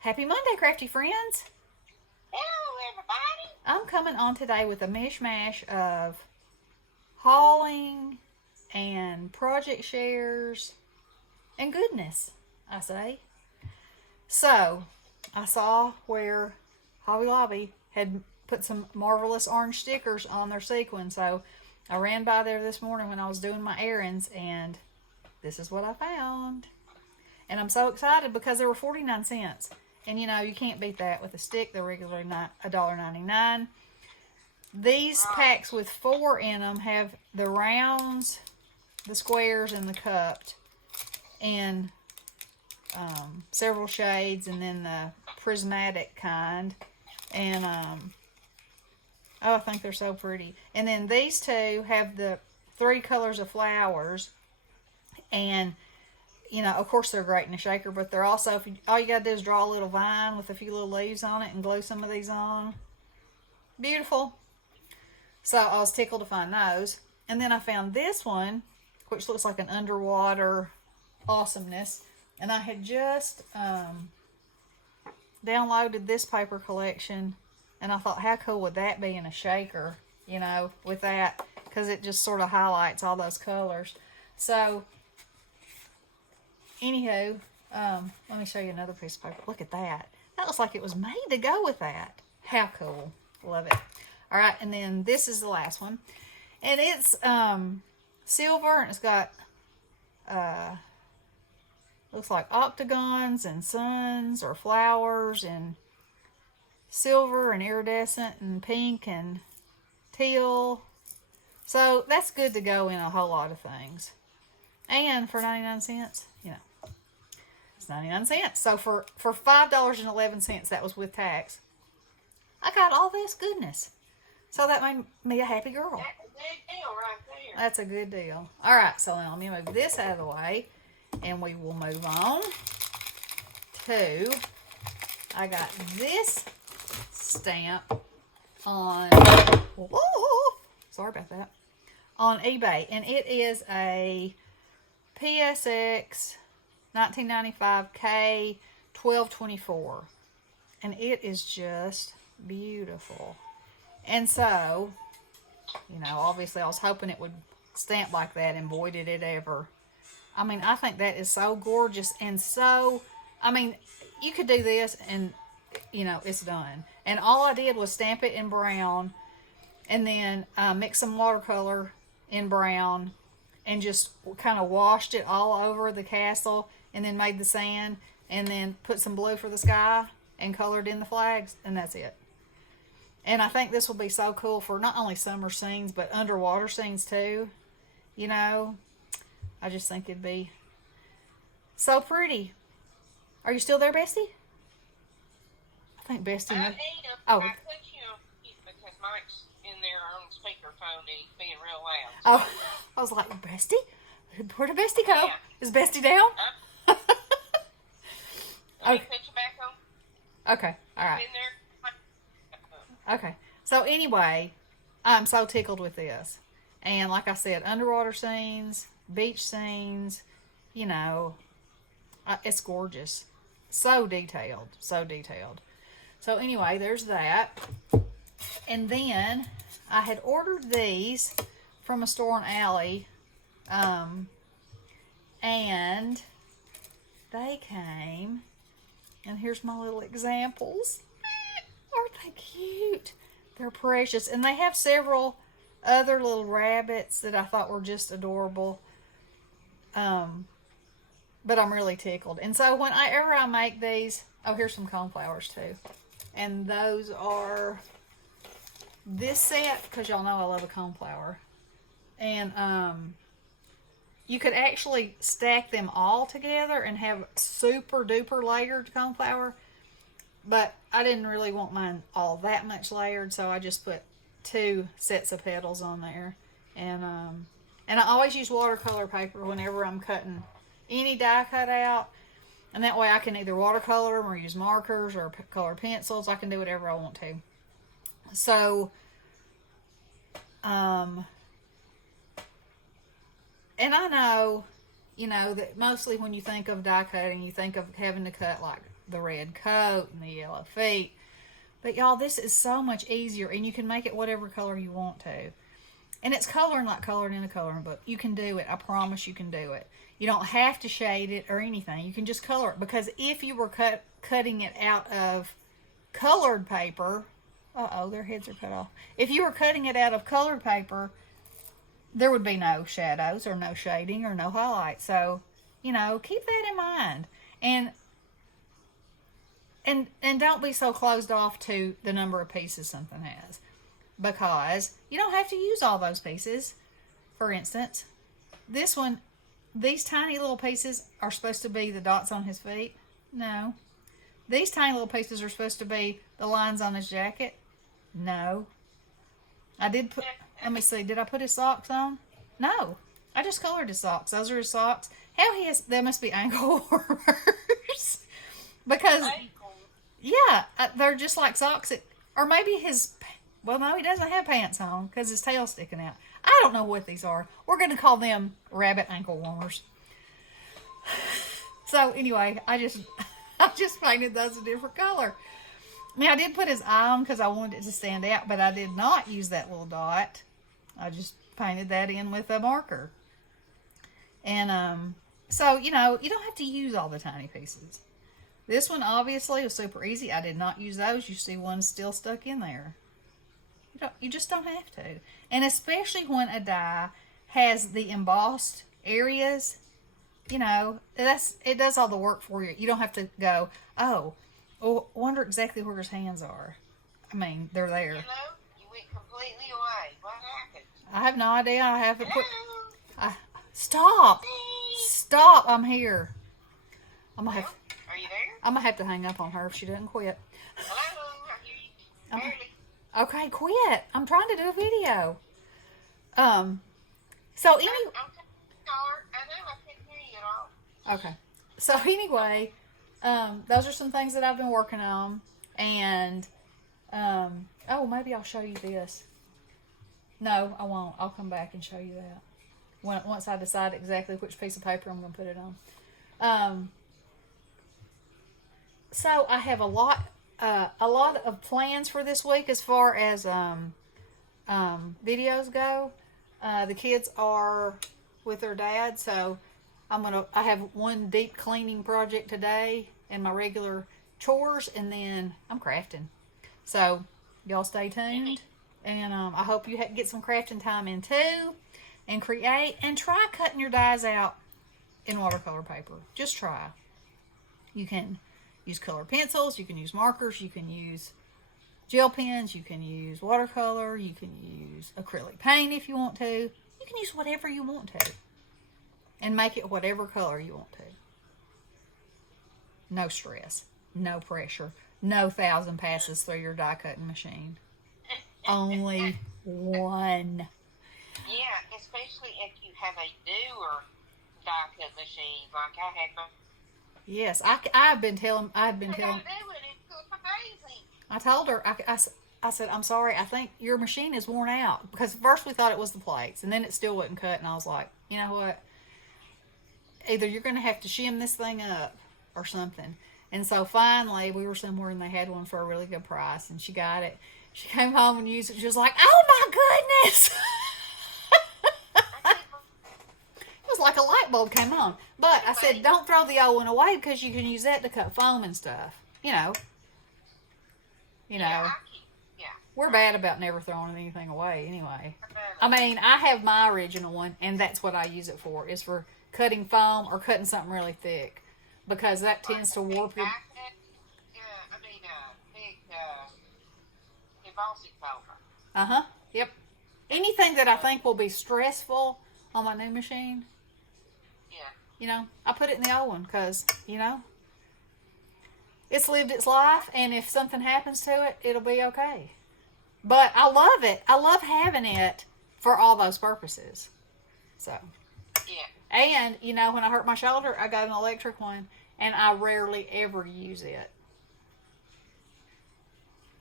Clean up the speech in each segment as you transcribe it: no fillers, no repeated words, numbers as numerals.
Happy Monday, crafty friends. Hello, everybody. I'm coming on today with a mishmash of hauling and project shares and goodness, I say. So, I saw where Hobby Lobby had put some marvelous orange stickers on their sequin, so I ran by there this morning when I was doing my errands, and this is what I found. And I'm so excited because they were 49 cents. And you know, you can't beat that with a stick. They're regularly $1.99. These packs with 4 in them have the rounds, the squares, and the cupped in several shades, and then the prismatic kind. And oh, I think they're so pretty. And then these two have the 3 colors of flowers, and you know, of course they're great in a shaker, but they're also, if you, all you gotta do is draw a little vine with a few little leaves on it and glue some of these on. Beautiful. So I was tickled to find those. And then I found this one, which looks like an underwater awesomeness. And I had just downloaded this paper collection, and I thought, how cool would that be in a shaker, you know, with that, because it just sort of highlights all those colors. So anywho, let me show you another piece of paper. Look at that. That looks like it was made to go with that. How cool. Love it. All right, and then this is the last one. And it's silver, and it's got, looks like octagons and suns or flowers, and silver and iridescent and pink and teal. So that's good to go in a whole lot of things. And for 99 cents, you know, it's 99 cents. So for $5.11, that was with tax, I got all this goodness. So that made me a happy girl. That's a good deal right there. That's a good deal. All right, so now let me move this out of the way, and we will move on to, I got this stamp on, oh, sorry about that, on eBay, and it is a PSX 1995K 1224, and it is just beautiful. And so, you know, obviously I was hoping it would stamp like that, and boy did it ever. I mean, I think that is so gorgeous, and so, I mean, you could do this and, you know, it's done. And all I did was stamp it in brown, and then mix some watercolor in brown, and just kind of washed it all over the castle, and then made the sand, and then put some blue for the sky, and colored in the flags, and that's it. And I think this will be so cool for not only summer scenes, but underwater scenes too. You know, I just think it'd be so pretty. Are you still there, Bestie? I think Bestie. I am. Oh. I put you on mute because Mike's in there on speakerphone and he's being real loud. Oh, I was like, Bestie? Where'd Bestie go? Yeah. Is Bestie down? Huh? Let me put you back on. Okay, all right. In there. Okay, so anyway, I'm so tickled with this. And like I said, underwater scenes, beach scenes, you know, it's gorgeous. So detailed, so detailed. So anyway, there's that. And then I had ordered these from a store on Alley, and they came, and here's my little examples. Aren't they cute? They're precious. And they have several other little rabbits that I thought were just adorable. But I'm really tickled. And so whenever I make these, oh, here's some coneflowers too. And those are this set, because y'all know I love a coneflower. And you could actually stack them all together and have super duper layered coneflower. But I didn't really want mine all that much layered, so I just put 2 sets of petals on there. And I always use watercolor paper whenever I'm cutting any die cut out. And that way I can either watercolor them or use markers or color pencils. I can do whatever I want to. So, and I know, you know, that mostly when you think of die cutting, you think of having to cut like the red coat and the yellow feet. But y'all, this is so much easier, and you can make it whatever color you want to. And it's coloring like coloring in a coloring book. You can do it. I promise you can do it. You don't have to shade it or anything. You can just color it. Because if you were cutting it out of colored paper, their heads are cut off. If you were cutting it out of colored paper, there would be no shadows or no shading or no highlight. So, keep that in mind. And don't be so closed off to the number of pieces something has. Because you don't have to use all those pieces. For instance, this one, these tiny little pieces are supposed to be the dots on his feet. No. These tiny little pieces are supposed to be the lines on his jacket. No. I did put, let me see, did I put his socks on? No. I just colored his socks. Those are his socks. They must be ankle warmers. Because, yeah, they're just like socks. Or maybe well, no, he doesn't have pants on because his tail's sticking out. I don't know what these are. We're going to call them rabbit ankle warmers. So, anyway, I just painted those a different color. Now, I did put his eye on because I wanted it to stand out, but I did not use that little dot. I just painted that in with a marker. And, so, you don't have to use all the tiny pieces. This one, obviously, was super easy. I did not use those. You see one still stuck in there. You just don't have to. And especially when a die has the embossed areas, it does all the work for you. You don't have to go, wonder exactly where his hands are. I mean, they're there. You went completely away. What happened? I have no idea. I haven't put... Stop! Stop! I'm here. Are you there? I'm going to have to hang up on her if she doesn't quit. Hello? I hear you. Barely. Okay, quit. I'm trying to do a video. So I know I couldn't hear you at all. Okay. So anyway, those are some things that I've been working on. And, maybe I'll show you this. No, I won't. I'll come back and show you that. Once I decide exactly which piece of paper I'm going to put it on. So I have a lot of plans for this week as far as videos go. The kids are with their dad, so I have one deep cleaning project today and my regular chores, and then I'm crafting. So y'all stay tuned, and I hope you get some crafting time in too, and create, and try cutting your dies out in watercolor paper. Just try. You can use colored pencils, you can use markers, you can use gel pens, you can use watercolor, you can use acrylic paint if you want to. You can use whatever you want to. And make it whatever color you want to. No stress, no pressure, no 1,000 passes through your die cutting machine. Only one. Yeah, especially if you have a newer die cut machine like I had my... Yes, I've been telling. It's amazing. I told her. I said, I'm sorry. I think your machine is worn out, because at first we thought it was the plates, and then it still wouldn't cut. And I was like, you know what? Either you're going to have to shim this thing up or something. And so finally, we were somewhere and they had one for a really good price, and she got it. She came home and used it. She was like, "Oh my goodness!" It was like a light bulb came on. But I said, don't throw the old one away, because you can use that to cut foam and stuff. Yeah. We're bad about never throwing anything away anyway. I mean, I have my original one, and that's what I use it for, is for cutting foam or cutting something really thick, because that tends to warp your... big embossing foamer. Uh-huh, yep. Anything that I think will be stressful on my new machine, I put it in the old one, because, it's lived its life, and if something happens to it, it'll be okay. But I love it. I love having it for all those purposes. So. Yeah. And, when I hurt my shoulder, I got an electric one, and I rarely ever use it.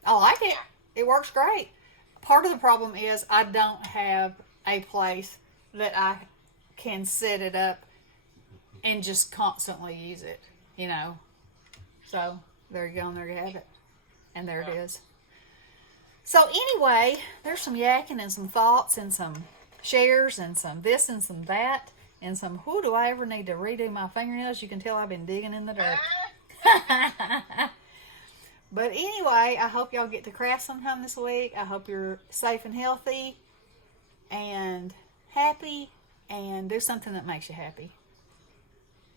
I like it. It works great. Part of the problem is I don't have a place that I can set it up and just constantly use it, So there you go, and there you have it. And there it is. So anyway, there's some yakking and some thoughts and some shares and some this and some that and some who do I ever need to redo my fingernails? You can tell I've been digging in the dirt. But anyway, I hope y'all get to craft sometime this week. I hope you're safe and healthy and happy and do something that makes you happy.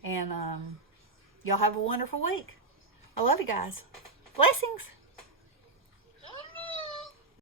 And y'all have a wonderful week. I love you guys. Blessings.